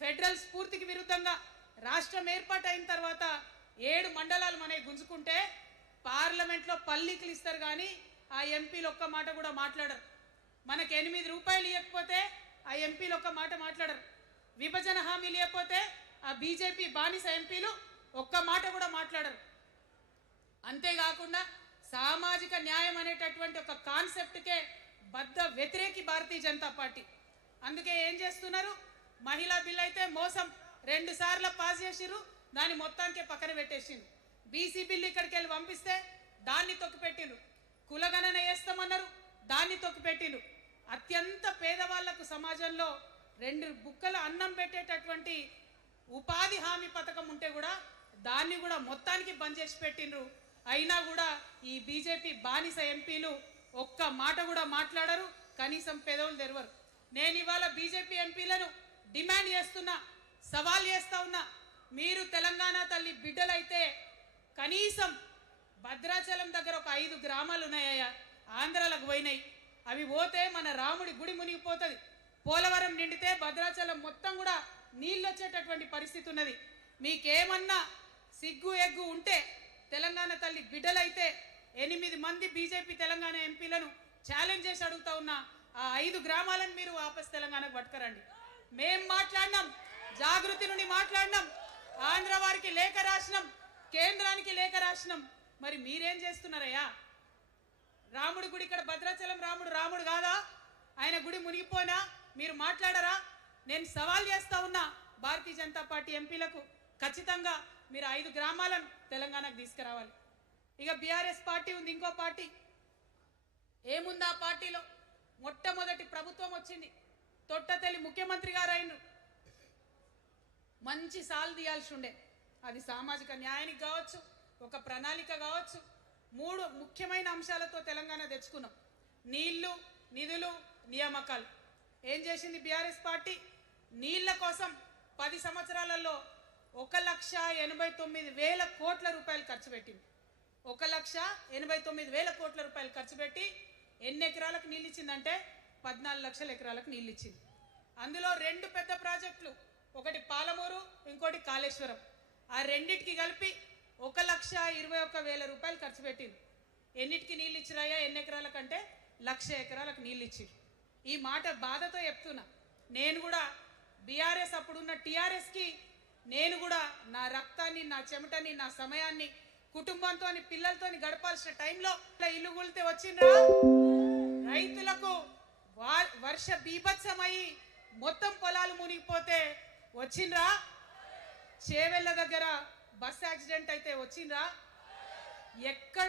Federal స్ఫూర్తికి విరుద్ధంగా రాష్ట్రం ఏర్పాటైన తర్వాత 7 మండలాలు మనకి గుంజుకుంటే పార్లమెంట్లో పల్లీకులు ఇస్తారు కానీ ఆ ఎంపీలు ఒక్క మాట కూడా మాట్లాడరు. మనకు 8 రూపాయలు ఇవ్వకపోతే ఆ ఎంపీలు ఒక్క మాట మాట్లాడరు. విభజన హామీలు ఇవ్వకపోతే ఆ బీజేపీ బానిస ఎంపీలు ఒక్క మాట కూడా మాట్లాడరు. అంతేకాకుండా సామాజిక న్యాయం అనేటటువంటి ఒక కాన్సెప్ట్కే బద్ద వ్యతిరేకి భారతీయ జనతా పార్టీ. అందుకే ఏం చేస్తున్నారు, మహిళా బిల్ అయితే మోసం 2 సార్లు పాస్ చేసిర్రు, దాన్ని మొత్తానికే పక్కన పెట్టేసిండ్రు. బీసీ బిల్లు ఇక్కడికి వెళ్ళి పంపిస్తే దాన్ని తొక్కిపెట్టిండ్రు. కులగణన వేస్తామన్నారు, దాన్ని తొక్కిపెట్టిండ్రు. అత్యంత పేదవాళ్లకు సమాజంలో 2 బుక్కల అన్నం పెట్టేటటువంటి ఉపాధి హామీ పథకం ఉంటే కూడా దాన్ని కూడా మొత్తానికి బంద్ చేసి పెట్టిండ్రు. అయినా కూడా ఈ బీజేపీ బానిస ఎంపీలు ఒక్క మాట కూడా మాట్లాడరు, కనీసం పెదవులు తెరవరు. నేను ఇవాళ బీజేపీ ఎంపీలను డిమాండ్ చేస్తున్నా, సవాల్ చేస్తా ఉన్నా, మీరు తెలంగాణ తల్లి బిడ్డలైతే కనీసం భద్రాచలం దగ్గర ఒక 5 గ్రామాలు ఉన్నాయా, ఆంధ్రాలకు పోయినాయి. అవి పోతే మన రాముడి గుడి మునిగిపోతుంది. పోలవరం నిండితే భద్రాచలం మొత్తం కూడా నీళ్ళు వచ్చేటటువంటి పరిస్థితి ఉన్నది. మీకేమన్నా సిగ్గు ఎగ్గు ఉంటే తెలంగాణ తల్లి బిడ్డలైతే 8 మంది బీజేపీ తెలంగాణ ఎంపీలను ఛాలెంజ్ చేసి అడుగుతా ఉన్నా, ఆ 5 గ్రామాలను మీరు వాపస్ తెలంగాణకు పట్టుకరండి. మేం మాట్లాడినాం, జాగృతి నుండి మాట్లాడినాం, ఆంధ్ర వారికి లేఖ రాసినాం, కేంద్రానికి లేఖ రాసినాం. మరి మీరేం చేస్తున్నారయ్యా? రాముడి గుడి ఇక్కడ భద్రాచలం రాముడు కాదా? ఆయన గుడి మునిగిపోయినా మీరు మాట్లాడరా? నేను సవాల్ చేస్తా ఉన్నా భారతీయ జనతా పార్టీ ఎంపీలకు, ఖచ్చితంగా మీరు 5 గ్రామాలను తెలంగాణకు తీసుకురావాలి. ఇక బీఆర్ఎస్ పార్టీ ఉంది, ఇంకో పార్టీ. ఏముంది ఆ పార్టీలో? మొట్టమొదటి ప్రభుత్వం వచ్చింది, తొట్టతల్లి ముఖ్యమంత్రి గారు అయినరు. మంచి సాలు తీయాల్సి ఉండే, అది సామాజిక న్యాయానికి కావచ్చు, ఒక ప్రణాళిక కావచ్చు. 3 ముఖ్యమైన అంశాలతో తెలంగాణ తెచ్చుకున్నాం: నీళ్లు, నిధులు, నియామకాలు. ఏం చేసింది బీఆర్ఎస్ పార్టీ? నీళ్ల కోసం 10 సంవత్సరాలలో 1,89,000 కోట్ల రూపాయలు ఖర్చు పెట్టింది. 1,89,000 కోట్ల రూపాయలు ఖర్చు పెట్టి ఎన్ని ఎకరాలకు నీళ్ళు ఇచ్చిందంటే 14 లక్షల ఎకరాలకు నీళ్ళు ఇచ్చింది. అందులో 2 పెద్ద ప్రాజెక్టులు, ఒకటి పాలమూరు, ఇంకోటి కాళేశ్వరం. ఆ రెండింటికి కలిపి 1,21,000 రూపాయలు ఖర్చు పెట్టింది. ఎన్నిటికి నీళ్ళు ఇచ్చిరాయా? ఎన్ని ఎకరాలకంటే 1,00,000 ఎకరాలకు నీళ్ళు ఇచ్చిరు. ఈ మాట బాధతో చెప్తున్నా. నేను కూడా బీఆర్ఎస్ అప్పుడున్న టీఆర్ఎస్కి నేను కూడా నా రక్తాన్ని, నా చెమటని, నా సమయాన్ని కుటుంబంతో పిల్లలతో గడపాల్సిన టైంలో ఇల్లు కూలితే వచ్చిండ్రా? రైతులకు వర్ష బీభత్సమై మొత్తం పొలాలు మునిగిపోతే వచ్చిండ్రా? చేవెళ్ళ దగ్గర బస్ యాక్సిడెంట్ అయితే వచ్చిండ్రా? ఎక్కడ